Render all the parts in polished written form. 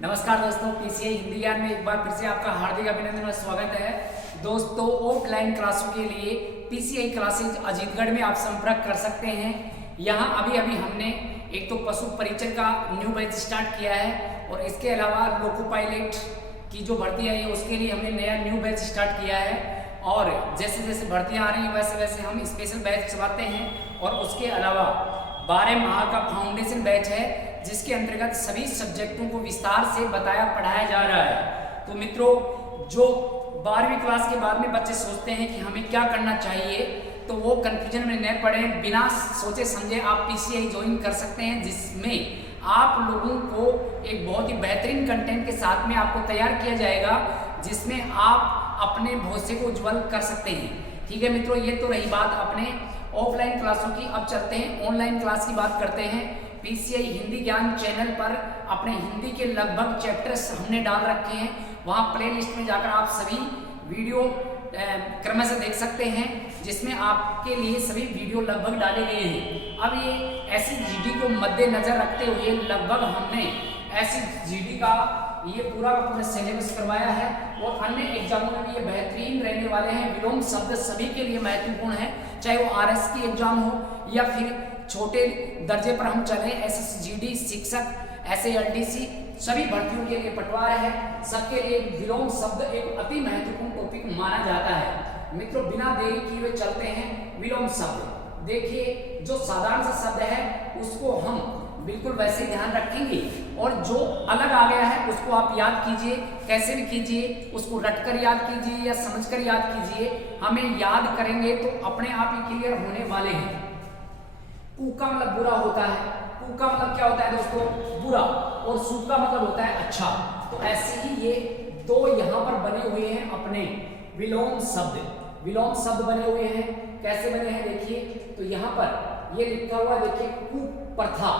नमस्कार दोस्तों, पीसीआई हिंदी ज्ञान में एक बार फिर से आपका हार्दिक अभिनंदन और स्वागत है। दोस्तों, ऑफलाइन क्लासों के लिए पीसीआई क्लासेज अजीतगढ़ में आप संपर्क कर सकते हैं। यहाँ अभी हमने एक तो पशु परिचय का न्यू बैच स्टार्ट किया है और इसके अलावा लोको पायलट की जो भर्ती आई है उसके लिए हमने नया न्यू बैच स्टार्ट किया है। और जैसे जैसे भर्तियाँ आ रही हैं वैसे वैसे हम स्पेशल बैच चलाते हैं। और उसके अलावा 12 माह का फाउंडेशन बैच है जिसके अंतर्गत सभी सब्जेक्टों को विस्तार से बताया पढ़ाया जा रहा है। तो मित्रों, जो 12वीं क्लास के बाद में बच्चे सोचते हैं कि हमें क्या करना चाहिए, तो वो कंफ्यूजन में न पड़े, बिना सोचे समझे आप पीसीआई ज्वाइन कर सकते हैं, जिसमें आप लोगों को एक बहुत ही बेहतरीन कंटेंट के साथ में आपको तैयार किया जाएगा, जिसमें आप अपने भविष्य को उज्जवल कर सकते हैं। ठीक है मित्रों, ये तो रही बात अपने ऑफलाइन क्लासों की। अब चलते हैं ऑनलाइन क्लास की बात करते हैं। पीसीआई हिंदी ज्ञान चैनल पर अपने हिंदी के लगभग चैप्टर्स हमने डाल रखे हैं। वहाँ प्लेलिस्ट में जाकर आप सभी वीडियो क्रमशः देख सकते हैं, जिसमें आपके लिए सभी वीडियो लगभग डाले गए हैं। अब ये ऐसी जीडी को मद्देनजर रखते हुए लगभग हमने ऐसी जीडी का ये पूरा का पूरा सिलेबस करवाया है और अन्य एग्जामों में भी ये बेहतरीन रहने वाले हैं। विलोम शब्द सभी के लिए महत्वपूर्ण है, चाहे वो आरएस की एग्जाम हो या फिर छोटे दर्जे पर हम चले एसएसजीडी, शिक्षक, एसएलटीसी, सभी भर्तियों के लिए पटवार है। सबके लिए विलोम शब्द एक अति महत्वपूर्ण टॉपिक माना जाता है। मित्रों, बिना देरी किए हुए चलते हैं विलोम शब्द। देखिए, जो साधारण सा शब्द है उसको हम बिल्कुल वैसे ध्यान रखेंगे और जो अलग आ गया है उसको आप याद कीजिए, कैसे भी कीजिए, उसको रटकर याद कीजिए या समझकर याद कीजिए। हमें याद करेंगे तो अपने आप ही क्लियर होने वाले हैं। कूका मतलब बुरा होता है, कूका मतलब क्या होता है दोस्तों? बुरा। और सूका मतलब होता है अच्छा। तो ऐसे ही ये दो यहाँ पर बने हुए हैं अपने विलोम शब्द। विलोम शब्द बने हुए हैं, कैसे बने हैं देखिए। तो यहाँ पर ये लिखा हुआ देखिए कुप्रथा,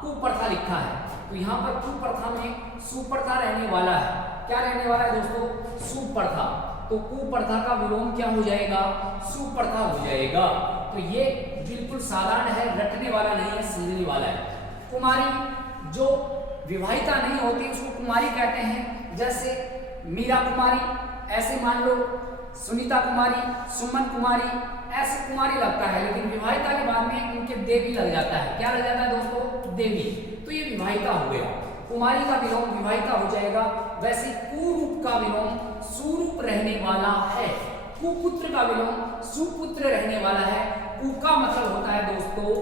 कुप्रथा लिखा है। तो यहाँ पर कुप्रथा में सुप्रथा रहने वाला है। क्या रहने वाला है दोस्तों? सुप्रथा। तो कुप्रथा का विलोम क्या हो जाएगा? सुप्रथा हो जाएगा। तो ये बिल्कुल साधारण है, रटने वाला नहीं है, समझने वाला है। कुमारी जो विवाहिता नहीं होती उसको कुमारी कहते हैं। जैसे मीरा कुमारी, ऐसे मान लो सुनीता कुमारी, सुमन कुमारी, ऐसे कुमारी लगता है, लेकिन विवाहिता के बाद में उनके देवी लग जाता है। क्या लग जाता है दोस्तों? देवी। तो ये विवाहिता हो गया। कुमारी का विलोम विवाहिता हो जाएगा। वैसे कुरूप का विलोम सुरूप रहने वाला है। कुपुत्र का विलोम सुपुत्र रहने वाला है। कु का मतलब होता है दोस्तों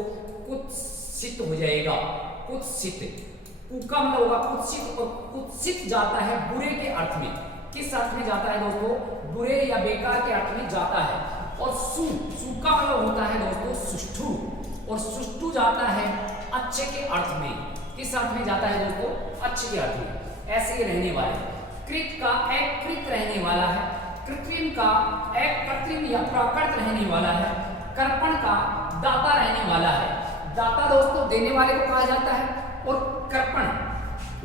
कुत्सित हो जाएगा, कुत्सित। कु का मतलब होगा कुत्सित, और कुत्सित जाता है बुरे के अर्थ में। किस अर्थ में जाता है दोस्तों? बुरे या बेकार के अर्थ में जाता है। और सु का मतलब होता है दोस्तों सुष्ठु, और सुष्ठु जाता है अच्छे के अर्थ में। किस अर्थ में जाता है दोस्तों? अच्छे के अर्थ में। ऐसे ही रहने वाले। कृत का एक कृत रहने वाला है। कृत्रिम का एक कृत्रिम या प्राकृत रहने वाला है। कर्पण का दाता रहने वाला है। दाता दोस्तों देने वाले को कहा जाता है और कर्पण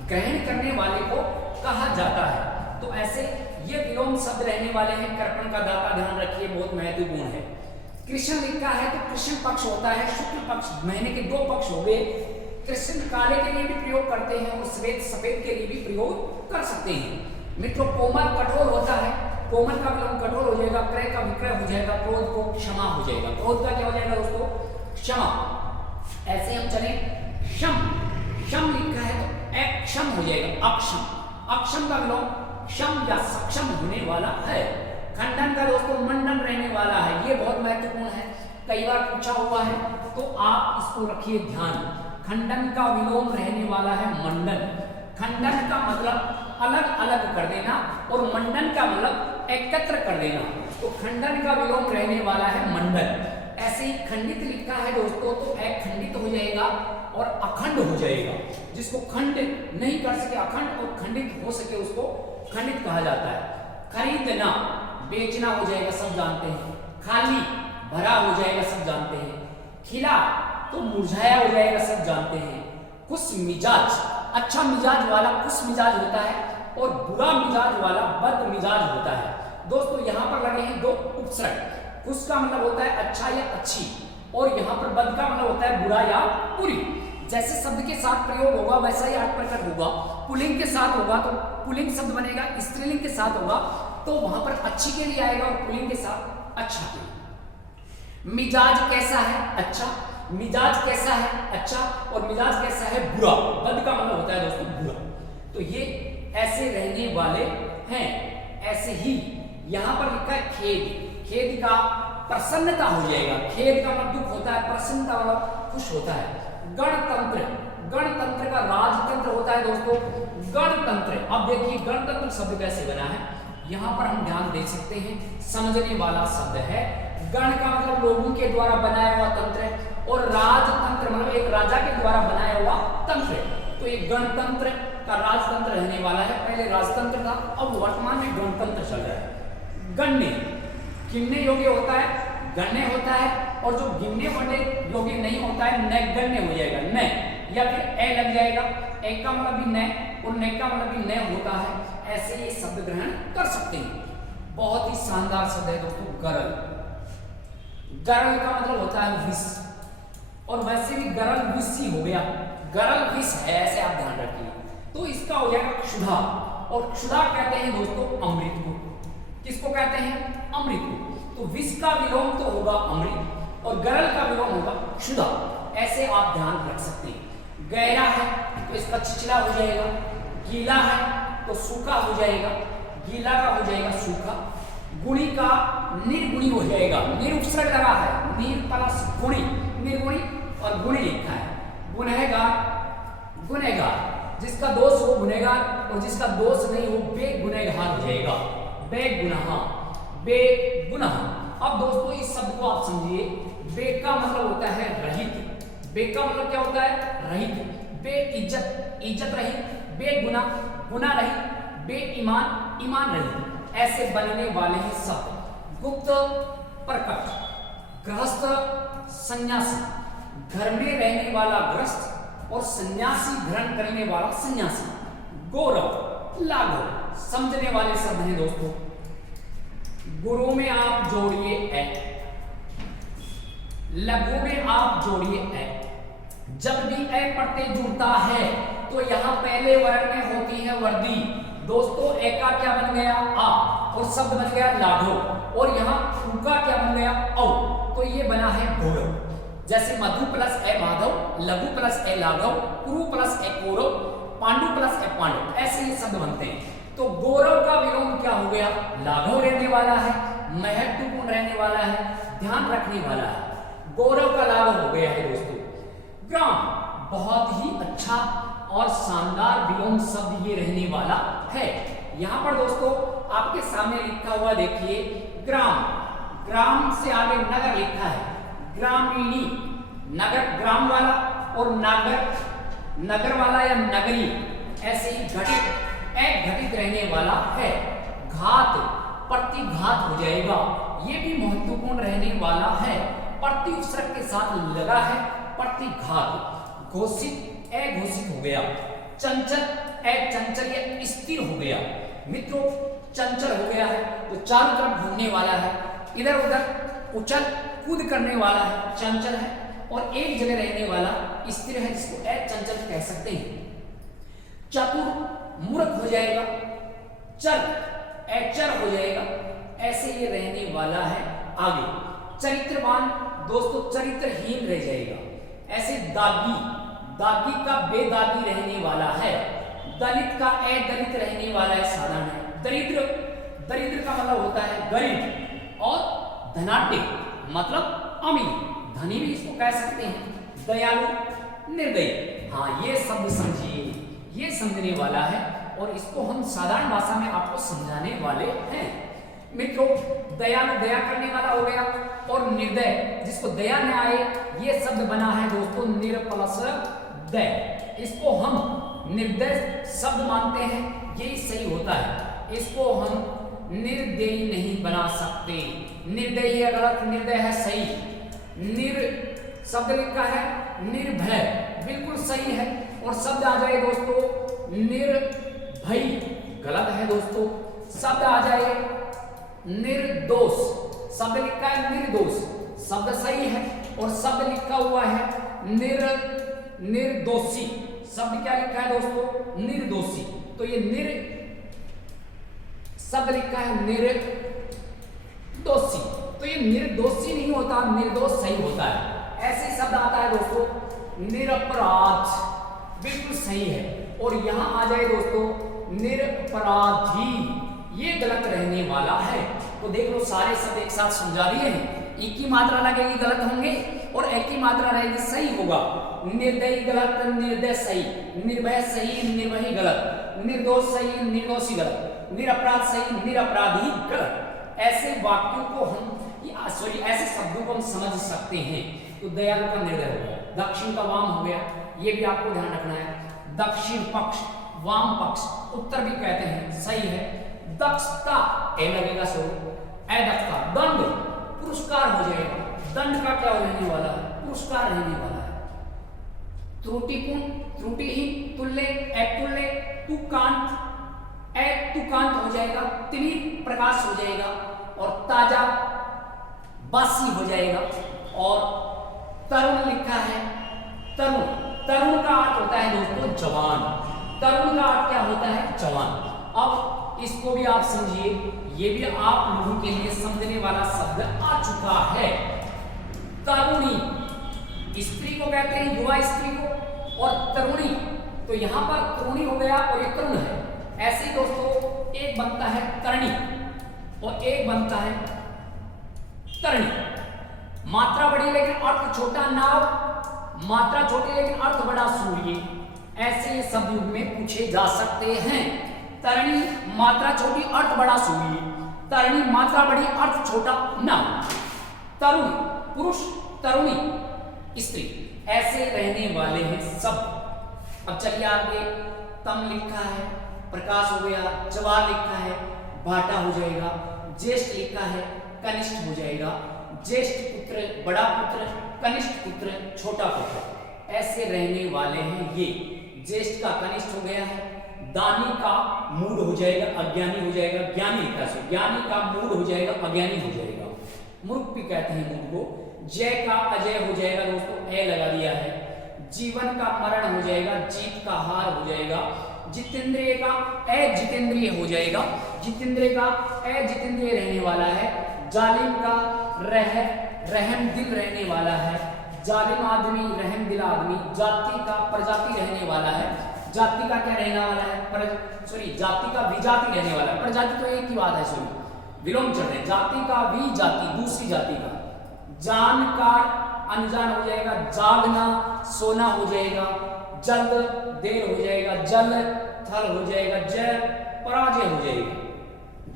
ग्रहण करने वाले को कहा जाता है। तो ऐसे ये विलोम शब्द रहने वाले हैं। कर्पण का दाता ध्यान रखिए, बहुत महत्वपूर्ण है। कृष्ण लिखा है तो कृष्ण पक्ष होता है, शुक्ल पक्ष। महीने के 2 पक्ष हो गए। कृष्ण काले के लिए भी प्रयोग करते हैं और श्वेत सफेद के लिए भी प्रयोग कर सकते हैं। मित्रों, कोमल कठोर होता है। कोमल का विलोम कठोर हो जाएगा। क्रय का विक्रय हो जाएगा। क्रोध को क्षमा हो जाएगा। क्रोध का क्या हो जाएगा दोस्तों? क्षमा। ऐसे हम चले क्षम, क्षम लिखा है तो अक्षम हो जाएगा, अक्षम। अक्षम का विलोम क्षम या सक्षम होने वाला है। खंडन का दोस्तों मंडन रहने वाला है। ये बहुत महत्वपूर्ण है, कई बार पूछा हुआ है, तो आप इसको रखिए ध्यान। खंडन का विलोम रहने वाला है मंडन। खंडन का मतलब अलग अलग कर देना और मंडन का मतलब एकत्र कर देना। तो खंडन का विलोम रहने वाला है मंडन। ऐसे ही खंडित लिखा है दोस्तों तो एक खंडित हो जाएगा और अखंड हो जाएगा। जिसको खंड नहीं कर सके अखंड, और खंडित हो सके उसको खंडित कहा जाता है। खरीदना बेचना हो जाएगा, सब जानते हैं। खाली भरा हो जाएगा, सब जानते हैं। खिला तो मुरझाया हो जाएगा, सब जानते हैं। खुश मिजाज, अच्छा मिजाज वाला खुश मिजाज होता है और बुरा मिजाज वाला बद मिजाज होता है। दोस्तों यहाँ पर लगे हैं 2 उपसर्ग। खुश का मतलब होता है अच्छा या अच्छी, और यहाँ पर बद का मतलब होता है बुरा या बुरी। जैसे शब्द के साथ प्रयोग होगा वैसा ही अर्थ प्रकट होगा। पुल्लिंग के साथ होगा तो पुल्लिंग शब्द बनेगा, स्त्रीलिंग के साथ होगा तो वहां पर अच्छी के लिए आएगा और पुल्लिंग के साथ अच्छा के लिए। मिजाज कैसा है? अच्छा। मिजाज कैसा है? अच्छा। और मिजाज कैसा है? बुरा। बद का मतलब होता है दोस्तों बुरा। तो ये ऐसे रहने वाले हैं। ऐसे ही यहां पर लिखा है खेद। खेद का प्रसन्नता हो जाएगा। खेद का मतलब दुख होता है, प्रसन्नता मतलब खुश होता है। गणतंत्र, गणतंत्र का राजतंत्र होता है दोस्तों गणतंत्र। अब देखिए गणतंत्र शब्द कैसे बना है, यहां पर हम ध्यान दे सकते हैं, समझने वाला शब्द है। गण का मतलब लोगों के द्वारा बनाया हुआ तंत्र है और राजतंत्र मतलब एक राजा के द्वारा बनाया हुआ तंत्र है। तो एक गणतंत्र का राजतंत्र रहने वाला है। पहले राजतंत्र था, अब वर्तमान में गणतंत्र चल रहा है। गण्य, गिनने योग्य होता है, गण्य होता है, और जो गिनने वाले योग्य नहीं होता है नैगण्य हो जाएगा। न या फिर ए लग जाएगा, ए का मतलब भी न और न का मतलब भी न होता है। ऐसे ये शब्द ग्रहण कर सकते हैं। बहुत ही शानदार शब्द है दोस्तों गरल। गरल का मतलब होता है विष, और वैसे भी गरल विष ही हो गया, गरल विष है, ऐसे आप ध्यान रखिए। तो इसका हो जाएगा क्षुधा, और क्षुधा कहते हैं दोस्तों अमृत को। किसको कहते हैं? अमृत को। तो विष का विलोम तो होगा अमृत और गरल का विलोम होगा क्षुधा। ऐसे आप ध्यान रख सकते हैं। गहरा है तो इसका छिछला हो जाएगा, गीला है तो सूखा हो जाएगा, गीला का हो जाएगा सूखा। गुणी का निर्गुणी हो जाएगा, निरुपसर्ग लगा है, निर प्लस गुणी, निर्गुणी और गुणी लिखा है। गुनहगार, गुनहगार जिसका दोष हो गुनहगार और जिसका दोष नहीं हो बेगुनहगार हो जाएगा। बेगुनाह, बेगुनाह। अब दोस्तों इस शब्द को आप समझिए। बे का मतलब होता है रहित। बे का मतलब क्या होता है? रहित। बेइज्जत, इज्जत रहित। बेगुनाह, गुनाह रहित। बेईमान, ईमान रहित। ऐसे बनने वाले हैं शब्द। गुप्त, प्रकट। गृहस्थ, सन्यासी, घर में रहने वाला गृहस्थ और सन्यासी ग्रहण करने वाला सन्यासी। गौरव, लाघव समझने वाले शब्द हैं दोस्तों। गुरु में आप जोड़िए ए, लघु में आप जोड़िए ए। जब भी ए पढ़ते जुड़ता है तो यहां पहले वर्ण में होती है वर्दी। दोस्तों ए का क्या बन गया? आ, और शब्द बन गया लाघव, और यहां उ का क्या बन गया? औ। तो ये बना है गौरव। जैसे मधु प्लस ए माधव, लघु प्लस ए लाघव, कुरु प्लस ए कौरव, पांडु प्लस ए पांडव, ऐसे ये शब्द बनते हैं। तो गौरव का विलोम क्या हो गया? लाघव रहने वाला है, महत्वपूर्ण रहने वाला है, ध्यान रखने वाला है। गौरव का लाघव हो गया है दोस्तों। ग्राम, बहुत ही अच्छा और शानदार विलोम शब्द ये रहने वाला है। यहां पर दोस्तों आपके सामने लिखा हुआ देखिए ग्राम, ग्राम से आगे नगर लिखा है। ग्रामीणी, नगर ग्राम वाला, और नागर नगर वाला या नगरी। ऐसे ही घटित, घटित रहने वाला है। घात, प्रतिघात हो जाएगा, ये भी महत्वपूर्ण रहने वाला है। प्रति उपसर्ग के साथ लगा है, प्रतिघात। घोषित, अघोषित हो गया। चंचल, अचंचल या स्थिर हो गया। मित्रों चंचल हो गया है तो चारों तरफ घूमने वाला है, इधर उधर उछल कूद करने वाला है, चंचल है। और एक जगह रहने वाला स्थिर है, जिसको अचंचल कह सकते हैं। चतुर, मूर्ख हो जाएगा। चर, अचर हो जाएगा। ऐसे ये रहने वाला है। आगे चरित्रवान, दोस्तों चरित्रहीन रह जाएगा। ऐसे दागी, दागी का बेदागी रहने वाला है। दलित का अदलित रहने वाला है, साधारण है। दरिद्र, दरिद्र का मतलब होता है गरीब। और धनाढ्य मतलब अमीर, धनी भी इसको कह सकते हैं। दयालु, निर्दयी। हाँ ये शब्द समझिए, ये समझने वाला है और इसको हम साधारण भाषा में आपको समझाने वाले हैं। मित्रों दयालु, दया करने वाला हो गया। और निर्दय, जिसको दया न आए, ये शब्द बना है दोस्तों निर प्लस दय। इसको हम निर्दय शब्द मानते हैं, यही सही होता है। इसको हम निर्दयी नहीं बना सकते। निर्दयी है गलत, निर्दय है सही। निर शब्द लिखा है निर्भय, बिल्कुल सही है। और शब्द आ जाए दोस्तों निर्भय, गलत है दोस्तों। शब्द आ जाए निर्दोष, शब्द लिखा है निर्दोष, शब्द सही है। और शब्द लिखा हुआ है निर्दोषी शब्द क्या लिखा है दोस्तों? निर्दोषी। तो ये निर शब्द लिखा है निर्दोषी। तो ये निर्दोषी नहीं होता, निर्दोष सही होता है। ऐसे शब्द आता है दोस्तों निरपराध, बिल्कुल सही है। और यहां आ जाए दोस्तों निरपराधी, ये गलत रहने वाला है। तो देख लो सारे शब्द एक साथ समझा दिए हैं। एक की मात्रा लगेगी गलत होंगे और एक की मात्रा रहेगी सही होगा। निर्दयी गलत, निर्दय सही, निर्भय सही, निर्भयी गलत, निर्दोष सही, निर्दोषी गलत, निरपराध सही, निरपराधी गलत। ऐसे वाक्यों को हम ऐसे शब्दों को हम समझ सकते हैं। तो दयालु का निर्दय हो गया, दक्षिण का वाम हो गया, ये भी आपको ध्यान रखना है। दक्षिण पक्ष, वाम पक्ष, उत्तर भी कहते हैं, सही है। दक्षता ए लगेगा स्वरूप, अदक्षता दंड, पुरस्कार हो जाएगा। दंड का क्या रहने वाला है? पुरस्कार रहने वाला है। त्रुटिपूर्ण, त्रुटिहीन, तुल्य, अतुल्य, तुकांत, तुकांत हो जाएगा। त्रिप प्रकाश हो जाएगा और ताजा बासी हो जाएगा। और तरुण लिखा है, तरुण, तरुण का अर्थ होता है दोस्तों जवान। तरुण का अर्थ क्या होता है? जवान। अब इसको भी आप समझिए, ये भी आप लोगों के लिए समझने वाला शब्द आ चुका है। तरुणी स्त्री को कहते हैं, युवा स्त्री को, और तरुणी, तो यहां पर तरुणी हो गया और ये तरुण है। ऐसे ही दोस्तों एक बनता है तरणी और एक बनता है तरणी। मात्रा बड़ी लेकिन अर्थ छोटा, नाव, मात्रा छोटी लेकिन अर्थ बड़ा, सूर्य। ऐसे शब्द में पूछे जा सकते हैं। तरणी मात्रा छोटी, अर्थ बड़ा, सूर्य। तरणी मात्रा बड़ी, अर्थ छोटा, नाव। तरुण पुरुष, तरुणी स्त्री, ऐसे रहने वाले हैं सब। अब चलिए आगे। तम लिखा है, प्रकाश हो गया, जवार लिखा है, भाटा हो जाएगा, ज्येष्ठ लिखा है, कनिष्ठ हो जाएगा। ज्येष्ठ पुत्र बड़ा पुत्र, कनिष्ठ पुत्र छोटा पुत्र, ऐसे रहने वाले हैं ये। ज्येष्ठ का कनिष्ठ हो गया है। दानी का मूड हो जाएगा, अज्ञानी हो जाएगा। ज्ञानी लिखा है, ज्ञानी का मूड हो जाएगा, अज्ञानी हो जाएगा। मूर्ख भी कहते हैं मूड को। जय का अजय हो जाएगा दोस्तों, ए लगा दिया है। जीवन का मरण हो जाएगा, जीत का हार हो जाएगा। जितेंद्रिय का अजितेंद्रिय हो जाएगा। जितेंद्रिय का अजितेंद्रिय रहने वाला है। जालिम का रहम दिल रहने वाला है। जालिम आदमी, रहम दिल आदमी। जाति का प्रजाति रहने वाला है। जाति का क्या रहने वाला है? जाति का विजाति रहने वाला है। प्रजाति तो एक ही बात है, विलोम चढ़ रहे। जाति का विजाति, दूसरी जाति का। जानकार अनजान हो जाएगा। जागना सोना हो जाएगा। जल्द देर हो जाएगा। जल थल हो जाएगा। जय पराजय हो जाएगा।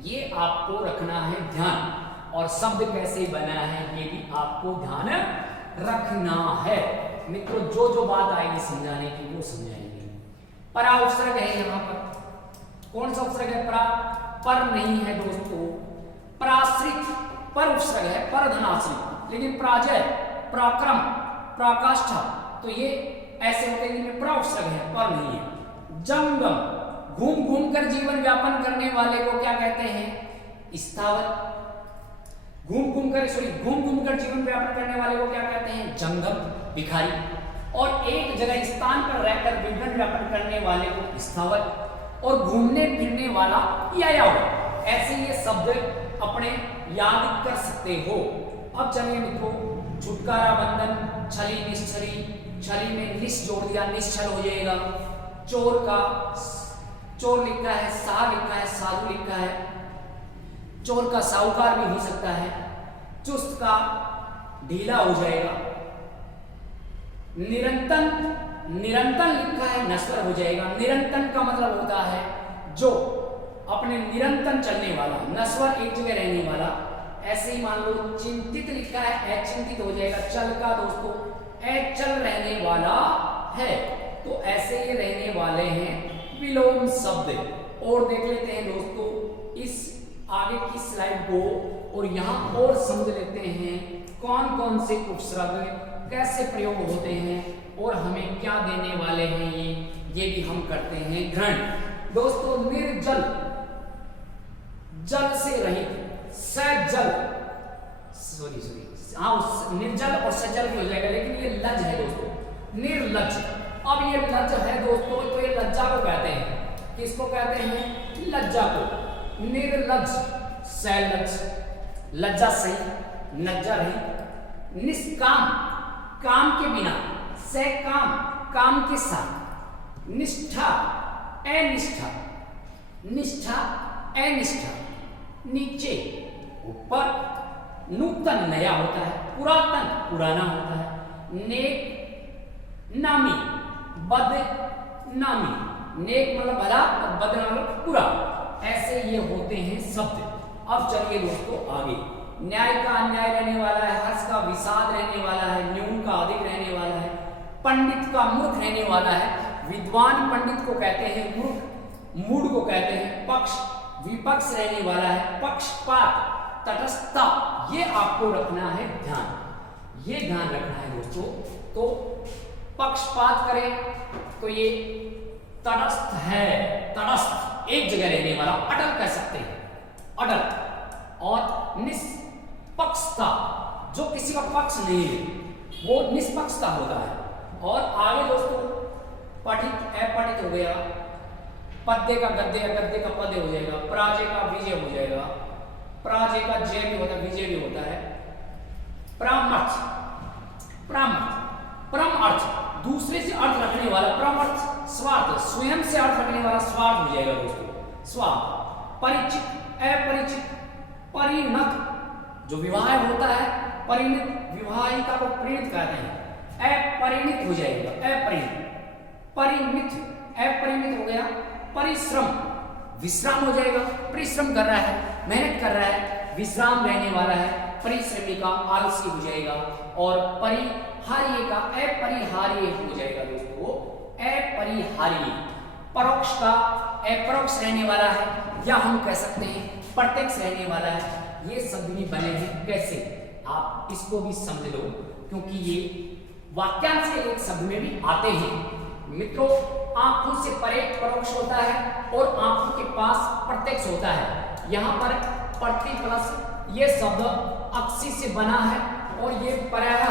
ये आपको रखना है ध्यान। और शब्द कैसे बना है ये भी आपको ध्यान रखना है। मित्रों जो जो बात आएगी समझाने की वो समझाएंगे। परा उपसर्ग है यहाँ पर। कौन सा उपसर्ग है? परा, पर नहीं है दोस्तों। पराश्रित पर उपसर्ग है, पर धनाश्रित। लेकिन पराजय, पराक्रम, पराकाष्ठा, तो ये ऐसे होते हैं जिनमें पर उपसर्ग है, पर नहीं है। जंगम, घूम घूम कर जीवन व्यापन करने वाले को क्या कहते हैं? स्थावर। घूम घूम कर जीवन व्यापन करने वाले को क्या कहते हैं? जंगम, भिखारी। और एक जगह स्थान पर रहकर विघ्न व्यापन करने वाले को स्थावर। और घूमने फिरने वाला यायावर। ऐसे ये शब्द अपने याद कर सकते हो। अब चलिए मित्रों, छुटकारा बंधन, छली निश्चली, छली में निश जोड़ दिया, निश्चल हो जाएगा। चोर का चोर लिखा है, साह लिखा है, साधु लिखा है। चोर का साहूकार भी हो सकता है। चुस्त का ढीला हो जाएगा। निरंतन, निरंतन लिखा है, नश्वर हो जाएगा। निरंतन का मतलब होता है जो अपने निरंतर चलने वाला, नश्वर एक जगह रहने वाला। ऐसे ही मान लो चिंतित लिखा है, अचिंतित हो जाएगा। चल का दोस्तों अचल रहने वाला है। तो ऐसे ये रहने वाले हैं विलोम शब्द। और देख लेते हैं दोस्तों इस आगे की स्लाइड को, और यहाँ और समझ लेते हैं कौन कौन से उपसर्ग कैसे प्रयोग होते हैं और हमें क्या देने वाले हैं। ये भी हम करते हैं ग्रहण। दोस्तों निर्जल, जल से रहित, सजल, सॉरी, हाँ निर्जल और सजल भी हो जाएगा, लेकिन ये लज है दोस्तों। निर्लज। अब ये लज है दोस्तों, तो ये लज्जा को कहते हैं, किसको कहते हैं? लज्जा को। निर्लज, सैलज, लज्जा सही, लज्जा रही। निष्काम, काम के बिना, सकाम, काम के साथ। निष्ठा, अनिष्ठा, निष्ठा, अनिष्ठा। नीचे, ऊपर। नूतन, नया होता है। पुरातन, पुराना होता है। नेक, नामी, बदनामी। नेक मतलब भला और बदनामी मतलब बुरा। ऐसे ये होते हैं शब्द। अब चलिए दोस्तों आगे। न्याय का अन्याय रहने वाला है, हर्ष का विषाद रहने वाला है, न्यून का अधिक रहने वाला है, पंडित का मूर्ख रहने वाला है। विद्वान पंडित को कहते हैं मूर्ख, मूढ़ को कहते हैं पक्ष, विपक्ष रहने वाला है, पक्षपात, तटस्थता। ये आपको रखना है ध्यान, ये ध्यान रखना है दोस्तों। तो पक्षपात करें तो ये तटस्थ है, तटस्थ एक जगह रहने वाला, अटल कह सकते हैं, अटल। और निष्पक्षता, जो किसी का पक्ष नहीं है वो निष्पक्षता होता है। और आगे दोस्तों पठित, अपठित हो गया, पद्य का गद्य, गद्य का पद्य हो जाएगा, पराजय का विजय हो जाएगा, पराजय का जय भी होता है, विजय भी होता है। परामर्थ, परामर्थ, परम अर्थ, दूसरे से अर्थ रखने वाला, परम अर्थ। स्वार्थ, स्वयं से अर्थ रखने वाला स्वार्थ हो जाएगा दोस्तों, स्वार्थ। परिचित, अपरिचित, परिणत, जो विवाह होता है, परिणत, विवाहिता को परिणत कहते हैं। अपरिणित हो जाएगा, अपरिणित। परिमित, अपरिमित हो गया। परिश्रम, विश्राम हो जाएगा, परिश्रम कर रहा है, मेहनत कर रहा है, विश्राम रहने वाला है। परिश्रमी का आलसी हो जाएगा। और परिहार्य का अपरिहार्य हो जाएगा दोस्तों, अपरिहार्य। परोक्ष का अपरोक्ष रहने वाला है, या हम कह सकते हैं प्रत्यक्ष रहने वाला है। ये शब्द भी बने हैं कैसे, आप इसको भी समझ लो, क्योंकि ये वाक्यांश के एक शब्द में भी आते हैं। मित्रों, आंखों से परे परोक्ष होता है और आंखों के पास प्रत्यक्ष होता है। यहाँ पर प्रति प्लस ये शब्द अक्षी से बना है, और ये परह,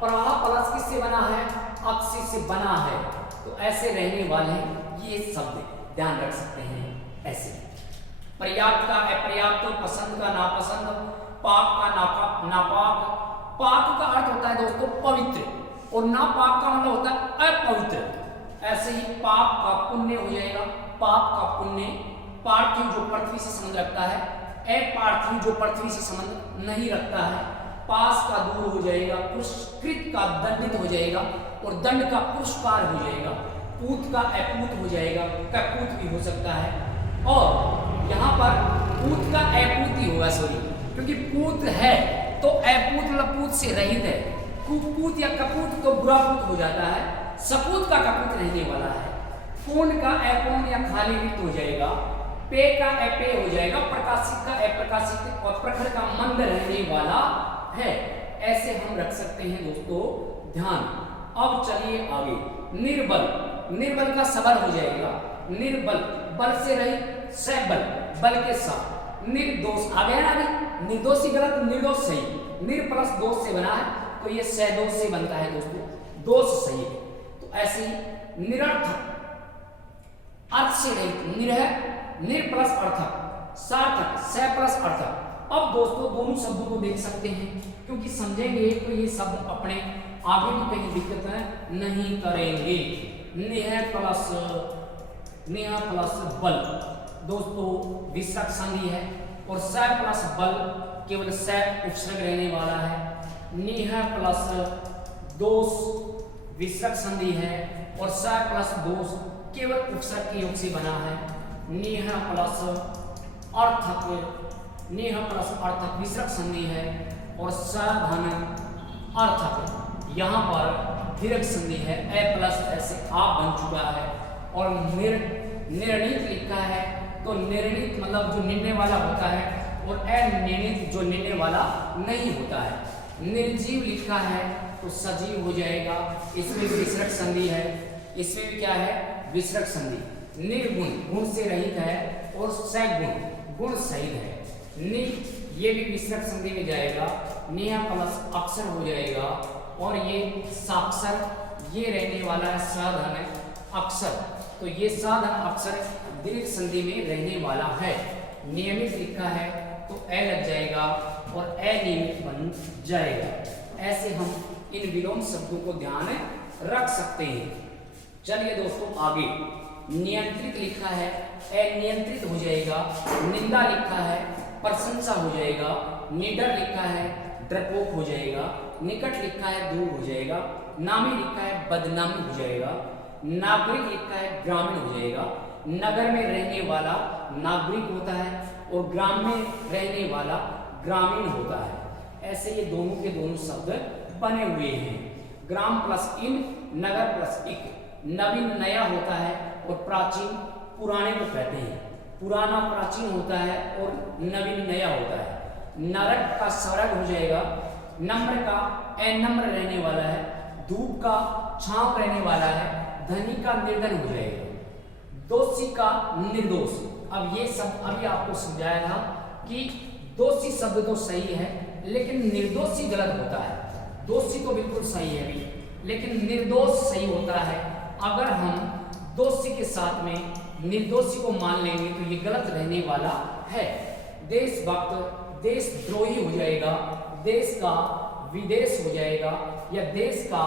परह प्लस किससे बना है? अक्षी से बना है। तो ऐसे रहने वाले ये शब्द ध्यान रख सकते हैं ऐसे। पर्याप्त का अपर्याप्त, पसंद का नापसंद, पाक का नापाक। पाक का अर्थ होता है दोस्तों पवित्र, और नापाक का मतलब होता है अपवित्र। ऐसे ही पाप का पुण्य हो जाएगा, पाप का पुण्य। पार्थिव, जो पृथ्वी से संबंध रखता है, अपार्थिव, जो पृथ्वी से संबंध नहीं रखता है। पास का दूर हो जाएगा, पुरस्कृत का दंडित हो जाएगा, और दंड का पुरस्कार हो जाएगा। पूत का अपूत हो जाएगा, कपूत भी हो सकता है। और यहाँ पर पूत का अपूत ही होगा, सॉरी, क्योंकि पूत है तो अपूत मतलब पूत से रहित है। कुपूत या कपूत तो बुरा पूत हो जाता है, सपूत का कपूत रहने वाला है। पूर्ण का अपूर्ण या खाली रिक्त हो जाएगा। पे का अपे हो जाएगा, प्रकाशित का अप्रकाशित, और प्रखर का मंद रहने वाला है। ऐसे हम रख सकते हैं दोस्तों, ध्यान। अब चलिए आगे। निर्बल, निर्बल का सबल हो जाएगा, निर्बल, बल से रहित, सबल, बल के साथ। निर्दोष आ गया ना, निर्दोषी गलत, निर्दोष सही। निर प्लस दोष से बना है, तो ये सदोष से बनता है दोस्तों, दोष सही है। तो ऐसे ही निरर्थक, अर्थ से रहित, निरह, निर प्लस अर्थक, सार्थक, स प्लस अर्थक। अब दोस्तों दोनों शब्दों को देख सकते हैं, क्योंकि समझेंगे तो ये शब्द अपने आगे भी कहीं दिक्कत नहीं करेंगे। नेह प्लस, नेह प्लस बल दोस्तों विसर्ग संधि है, और स प्लस बल केवल स उपसर्ग रहने वाला है। नेह प्लस दोष विसर्ग संधि है, और स प्लस दोष केवल उपसर्ग के योग से बना है। नेह प्लस अर्थक, नेह प्लस अर्थक विसर्ग संधि है, और साधन अर्थक यहाँ पर दीर्घ संधि है। ए प्लस ऐसे आप बन चुका है, और निर्णित लिखा है, तो निर्णित मतलब जो निर्णय वाला होता है, और अनिर्णित जो निर्णय वाला नहीं होता है। निर्जीव लिखा है तो सजीव हो जाएगा, इसमें विसर्ग संधि है, इसमें भी क्या है? विसर्ग संधि। निर्गुण, गुण से रहित है, और सगुण, गुण सहित है। नि, ये भी विसर्ग संधि में जाएगा। नेहा प्लस अक्षर हो जाएगा, और ये साक्षर ये रहने वाला है साधन अक्षर, तो ये साधन अक्षर दीर्घ संधि में रहने वाला है। नियमित लिखा है तो ए लग जाएगा और अनियमित बन जाएगा। ऐसे हम इन विलोम शब्दों को ध्यान रख सकते हैं। चलिए दोस्तों आगे, नियंत्रित लिखा है अनियंत्रित हो जाएगा, निंदा लिखा है प्रशंसा हो जाएगा, निडर लिखा है डरपोक हो जाएगा, निकट लिखा है दूर हो जाएगा, नामी लिखा है बदनामी हो जाएगा, नागरिक लिखा है ग्रामीण हो जाएगा। नगर में रहने वाला नागरिक होता है और ग्राम में रहने वाला ग्रामीण होता है। ऐसे ये दोनों के दोनों शब्द बने हुए हैं। ग्राम प्लस इन, नगर प्लस इक। नवीन नया होता है और प्राचीन पुराने को कहते हैं। पुराना प्राचीन होता है और नवीन नया होता है। नरक का सरग हो जाएगा, नम्र का अनम्र रहने वाला है, धूप का छांव रहने वाला है, धनी का निर्धन हो जाएगा, दोषी का निर्दोष। अब ये सब अभी आपको समझाया था कि दोषी शब्द तो सही है लेकिन निर्दोषी गलत होता है। दोषी तो बिल्कुल सही है भी, लेकिन निर्दोष सही होता है। अगर हम दोषी के साथ में निर्दोषी को मान लेंगे तो ये गलत रहने वाला है। देशभक्त देशद्रोही हो जाएगा, देश का विदेश हो जाएगा, या देश का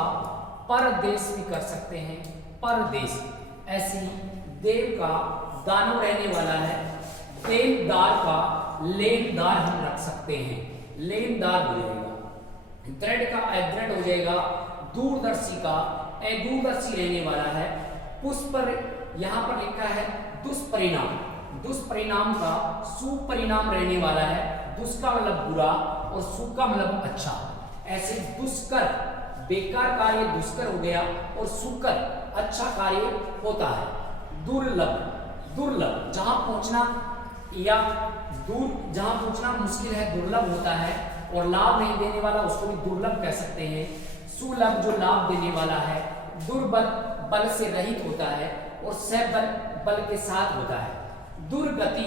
परदेश भी कर सकते हैं, परदेश। ऐसी देव का दानव रहने वाला है, देनदार का लेनदार हम रख सकते हैं, लेनदार हो जाएगा। दृढ़ का अदृढ़ हो जाएगा, दूरदर्शी का अदूरदर्शी रहने वाला है। पुष्प पर यहाँ पर लिखा है दुष्परिणाम, दुष्परिणाम का सुपरिणाम रहने वाला है। दुष् का मतलब बुरा और सु का मतलब अच्छा। ऐसे दुष्कर बेकार कार्य दुष्कर हो गया और सुकर अच्छा कार्य होता है। दुर्लभ, दुर्लभ जहां पहुंचना या दूर जहां पहुंचना मुश्किल है दुर्लभ होता है, और लाभ नहीं देने वाला उसको भी दुर्लभ कह सकते हैं। सुलभ जो लाभ देने वाला है। दुर्बल बल से रहित होता है और सबल बल के साथ होता है। दुर्गति,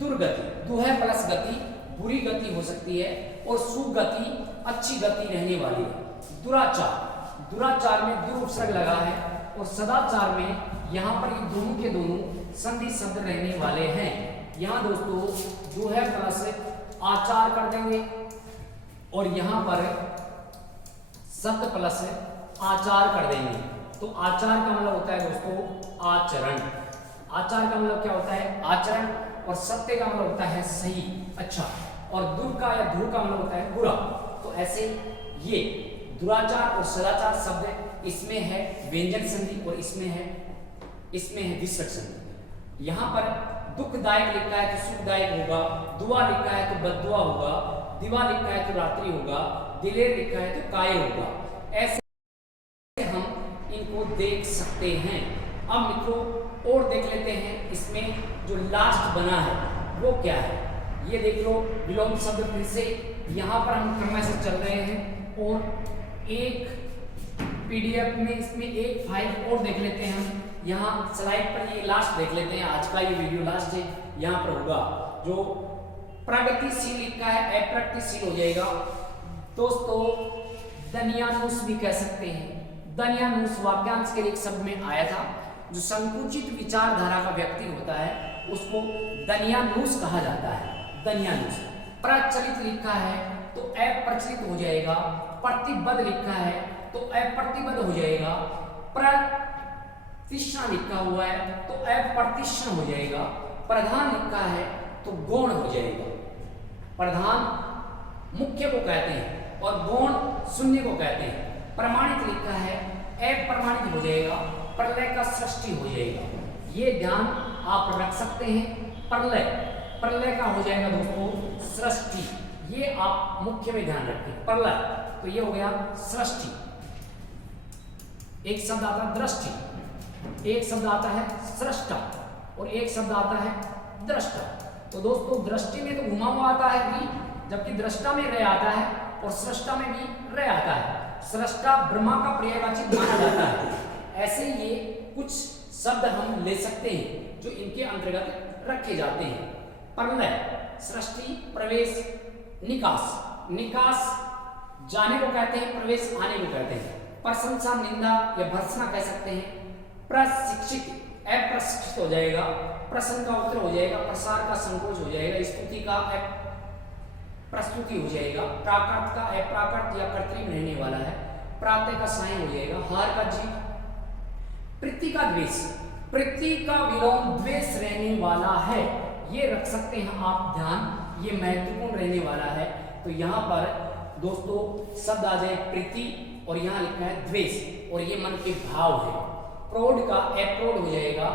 दुर्गति दुह प्लस गति, बुरी गति हो सकती है, और सुगति अच्छी गति रहने वाली है। दुराचार, दुराचार में दुर उपसर्ग लगा है, और सदाचार में यहाँ पर ये दोनों के दोनों संधि शब्द रहने वाले हैं। यहाँ दोस्तों दुह प्लस आचार कर देंगे और यहाँ पर शब्द प्लस आचार कर देंगे। तो आचार का मतलब होता है दोस्तों आचरण। आचार का मतलब क्या होता है आचरण, और सत्य का मतलब होता है सही, अच्छा, और दुर का या धुर का मतलब होता है बुरा। तो ऐसे ये दुराचार और सदाचार शब्द इसमें है व्यंजन संधि और इसमें है विसर्ग संधि। यहाँ पर दुखदायक लिखा है तो सुखदायक होगा, दुआ लिखा है तो बद्दुआ होगा, दिवा लिखा है तो रात्रि होगा, दिलेर लिखा है तो काय होगा। ऐसे हम इनको देख सकते हैं। अब मित्रों और देख लेते हैं इसमें जो लास्ट बना है वो क्या है। ये देख लो विलोम शब्द फिर से यहाँ पर हम क्रम से चल रहे हैं, और एक पीडीएफ में इसमें एक फाइल और देख लेते हैं हम। यहाँ स्लाइड पर ये लास्ट देख लेते हैं, आज का ये वीडियो लास्ट है। यहाँ पर होगा जो प्रगतिशील लिखा है अप्रगतिशील हो जाएगा। दोस्तों दनियानुस भी कह सकते हैं। दनियानुस वाक्यांश के लिए एक शब्द में आया था। जो संकुचित विचारधारा का व्यक्ति होता है उसको दनियानुस कहा जाता है। दनियानुस। प्रचलित लिखा है तो अप्रचलित हो जाएगा। प्रतिबद्ध लिखा है तो अप्रतिबद्ध हो जाएगा। प्रतिष्ठा लिखा हुआ है तो अप्रतिष्ठा हो जाएगा। प्रधान लिखा है तो गौण हो जाएगा। प्रधान मुख्य को कहते हैं और गौण शून्य को कहते हैं। प्रमाणित लिखा है अप्रमाणित हो जाएगा। प्रलय का सृष्टि हो जाएगा। ये ध्यान आप रख सकते हैं। प्रलय, प्रलय का हो जाएगा दोस्तों सृष्टि। ये आप मुख्य में ध्यान रखें। प्रलय तो ये हो गया सृष्टि। एक शब्द आता है दृष्टि, एक शब्द आता है सृष्टा, और एक शब्द आता है दृष्टा। तो दोस्तों दृष्टि में तो घुमा हुआ आता है भी, जबकि दृष्टा में रह आता है और सृष्टा में भी रह आता है। सृष्टा ब्रह्मा का पर्यायवाची माना जाता है। ऐसे ये कुछ शब्द हम ले सकते हैं जो इनके अंतर्गत रखे जाते हैं। प्रलय, सृष्टि, प्रवेश, निकास। निकास जाने को कहते हैं, प्रवेश आने को कहते हैं। प्रशंसा, निंदा या भर्त्सना कह सकते हैं। प्रशिक्षित, अप्रशिक्षित हो जाएगा। प्रश्न का उत्तर हो जाएगा। प्रसार का संकोच हो जाएगा। स्तुति का प्रस्तुति हो जाएगा। प्राकृत का अप्राकृत या कृत्रिम रहने वाला है। प्रातः का साय हो जाएगा। हार का जीत। प्रीति का द्वेष, प्रीति का विलोम द्वेष रहने वाला है। ये रख सकते हैं आप ध्यान, ये महत्वपूर्ण रहने वाला है। तो यहाँ पर दोस्तों शब्द आ जाए प्रीति और यहाँ लिखा है द्वेष और ये मन के भाव है। प्रौढ़ का अप्रौढ़ हो जाएगा।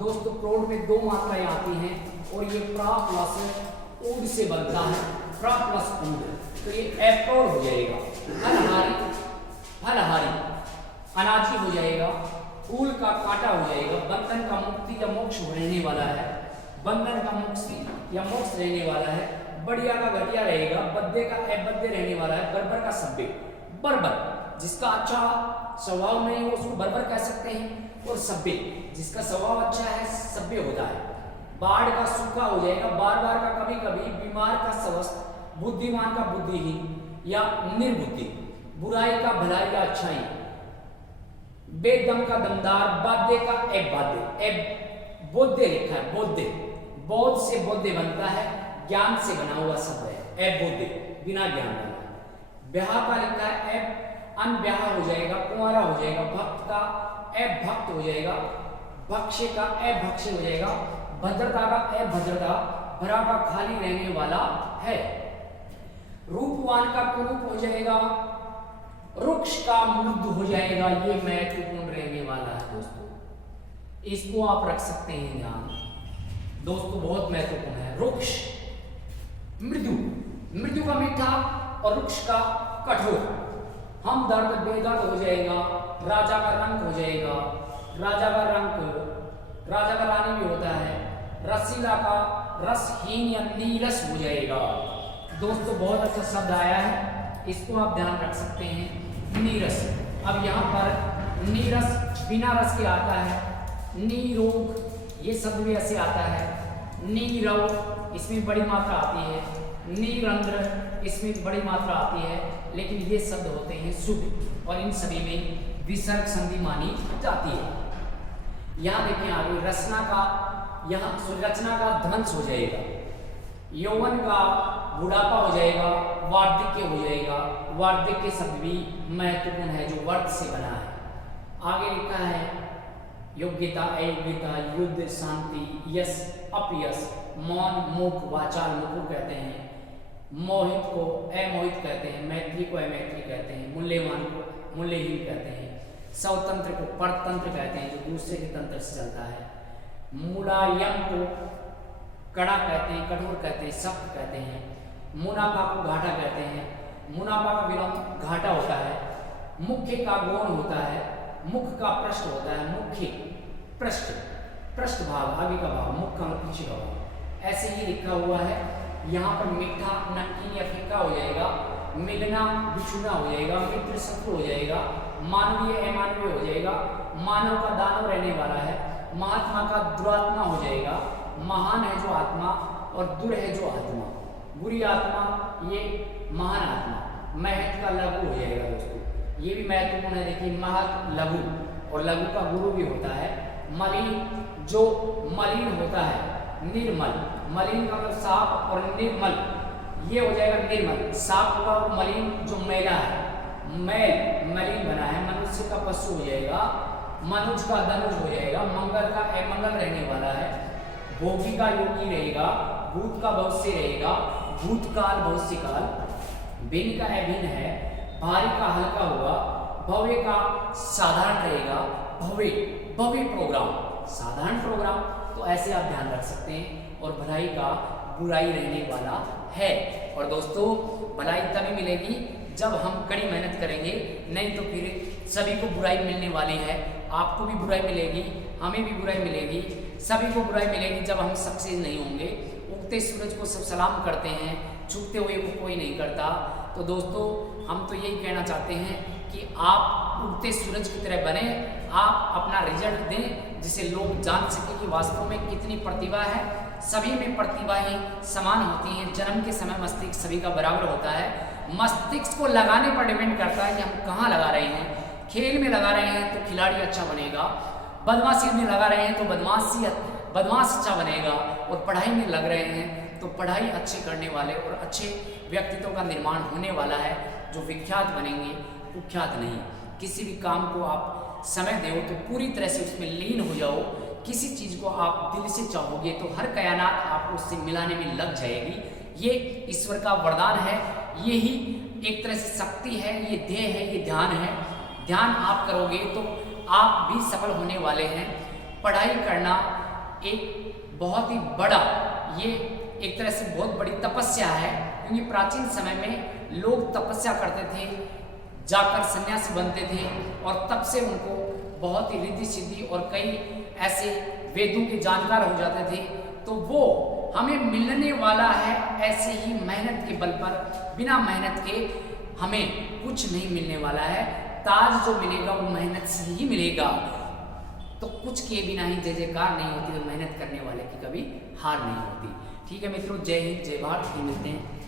दोस्तों प्रौढ़ में दो मात्राएं आती हैं और ये प्रा प्लस ऊढ़ से बनता है। प्रा प्लस ऊढ़, तो ये अप्रौढ़ हो जाएगा। फलहारी, फलहारी अनाजी हो जाएगा। फूल का कांटा हो जाएगा। बंधन का मुक्ति या मोक्ष रहने वाला है। बंधन का मुक्ति या मोक्ष रहने वाला है। बढ़िया का घटिया रहेगा। बद्दे का अबद्दे रहने वाला है। बर्बर का सभ्य, बर्बर जिसका अच्छा स्वभाव नहीं हो उसको बर्बर कह सकते हैं। और सभ्य जिसका स्वभाव अच्छा है सभ्य होता है। बाढ़ का सूखा हो जाएगा। बार बार का कभी कभी। बीमार का स्वस्थ। बुद्धिमान का बुद्धिहीन या निर्बुद्धि। बुराई का भलाई या अच्छाई। बेदम का दमदार। बाध्य का अबाध्य। बोध्य लिखा है। बोध्य, बोध से बोध्य बनता है। ज्ञान से बना हुआ शब्द है अबोध्य, बिना ज्ञान वाला। ब्याह का लिखा है अनब्याह हो जाएगा। कुंवारा हो जाएगा। भक्त का अभक्त हो जाएगा। भक्ष्य का अभक्ष्य हो जाएगा। भद्रता का अभद्रता। भरा का खाली रहने वाला है। रूपवान का कुरूप हो जाएगा। रुक्ष का मृद हो जाएगा। ये महत्वपूर्ण रहने वाला है दोस्तों, इसको आप रख सकते हैं ध्यान। दोस्तों बहुत महत्वपूर्ण है। रुक्ष मृदु, मृदु का मीठा और रुक्ष का कठोर। हम दर्द बेदर्द हो जाएगा। राजा का रंग हो जाएगा। राजा का रंग, राजा का रानी भी होता है। रसीला का रसहीन या नीरस हो जाएगा। दोस्तों बहुत अच्छा शब्द आया है, इसको आप ध्यान रख सकते हैं। नीरस, अब यहाँ पर नीरस बिना रस के आता है। नीरोग, ये शब्द भी ऐसे आता है। नीरव, इसमें बड़ी मात्रा आती है। नीरंध्र, इसमें बड़ी मात्रा आती है। लेकिन ये शब्द होते हैं शुभ और इन सभी में विसर्ग संधि मानी जाती है। यहाँ देखें आगे रचना का, यहाँ रचना का ध्वंस हो जाएगा। यौवन का बुढ़ापा हो जाएगा। वार्धक्य हो जाएगा। वार्धक्य शब्द भी महत्वपूर्ण है जो वर्त से बना है। आगे लिखा है योग्यता, अयोग्यता, युद्ध, शांति, यश, अपयश, मौन, मूक, वाचाल, मुकुर कहते हैं। मोहित को अमोहित कहते हैं। मैत्री को अमैत्री कहते हैं। मूल्यवान को मूल्यहीन कहते हैं। स्वतंत्र को परतंत्र कहते हैं जो दूसरे के तंत्र से चलता है। मुलायम को कड़ा कहते हैं, कठोर कहते हैं, सख्त कहते हैं। मुनाफा को घाटा कहते हैं। मुनाफा का विलोम घाटा होता है। मुख्य का गौण होता है। मुख का पृष्ठ होता है। मुख्य पृष्ठ, पृष्ठ भाग, आगे का भाग। मुख का पीछे का भाग। ऐसे ही लिखा हुआ है। यहाँ पर मीठा, नमकीन या फीका हो जाएगा। मिलना, बिछुना हो जाएगा। मित्र, शत्रु हो जाएगा। मानवीय, अमानवीय हो जाएगा। मानव का दानव रहने वाला है। महात्मा का दुरात्मा हो जाएगा। महान है जो आत्मा और दुर है जो आत्मा। बुरी आत्मा, ये महान आत्मा। महत का लघु हो जाएगा दोस्तों, ये भी महत्वपूर्ण है। देखिए महत, लघु, और लघु का गुरु भी होता है। मलिन, जो मलिन होता है। निर्मल, मलिन का मतलब साफ और निर्मल, ये हो जाएगा निर्मल। साफ होगा और मलिन जो मैला है। मैल, मलिन बना है। मनुष्य का पशु हो जाएगा। मनुज का धनुष हो जाएगा। मंगल का अमंगल रहने वाला है। भोगी का योगी रहेगा। भूत का भविष्य रहेगा। भूतकाल, भविष्यकाल। भिन्न का अभिन्न है। भारी का हल्का होगा। भव्य का साधारण रहेगा। भव्य, भव्य प्रोग्राम, साधारण प्रोग्राम। तो ऐसे आप ध्यान रख सकते हैं। और भलाई का बुराई रहने वाला है। और दोस्तों भलाई तभी मिलेगी जब हम कड़ी मेहनत करेंगे, नहीं तो फिर सभी को बुराई मिलने वाली है। आपको भी बुराई मिलेगी, हमें भी बुराई मिलेगी, सभी को बुराई मिलेगी जब हम सक्सेस नहीं होंगे। उगते सूरज को सब सलाम करते हैं, छुपते हुए को कोई नहीं करता। तो दोस्तों हम तो यही कहना चाहते हैं कि आप उगते सूरज की तरह बने। आप अपना रिजल्ट दें जिसे लोग जान सकें कि वास्तव में कितनी प्रतिभा है। सभी में प्रतिभाएं समान होती हैं। जन्म के समय मस्तिष्क सभी का बराबर होता है। मस्तिष्क को लगाने पर डिपेंड करता है कि हम कहाँ लगा रहे हैं, खेल में लगा रहे हैं तो खिलाड़ी अच्छा बनेगा, बदमाशी में लगा रहे हैं तो बदमाश अच्छा बनेगा, और पढ़ाई में लग रहे हैं तो पढ़ाई अच्छे करने वाले और अच्छे व्यक्तित्व का निर्माण होने वाला है, जो विख्यात बनेंगे, कुख्यात नहीं। किसी भी काम को आप समय दो तो पूरी तरह से उसमें लीन हो जाओ। किसी चीज़ को आप दिल से चाहोगे तो हर कायनात आपको उससे मिलाने में लग जाएगी। ये ईश्वर का वरदान है, यही एक तरह से शक्ति है, ये ध्येय है, ये ध्यान है। ध्यान आप करोगे तो आप भी सफल होने वाले हैं। पढ़ाई करना एक बहुत ही बड़ा, ये एक तरह से बहुत बड़ी तपस्या है, क्योंकि प्राचीन समय में लोग तपस्या करते थे, जाकर सन्यासी बनते थे, और तब से उनको बहुत ही रिद्धि सिद्धि और कई ऐसे वेदों के जानकार हो जाते थे। तो वो हमें मिलने वाला है ऐसे ही मेहनत के बल पर, बिना मेहनत के हमें कुछ नहीं मिलने वाला है। ताज जो मिलेगा वो मेहनत से ही मिलेगा। तो कुछ किए बिना ही जय जयकार नहीं होती, तो मेहनत करने वाले की कभी हार नहीं होती। ठीक है मित्रों, जय हिंद, जय भारत, फिर मिलते हैं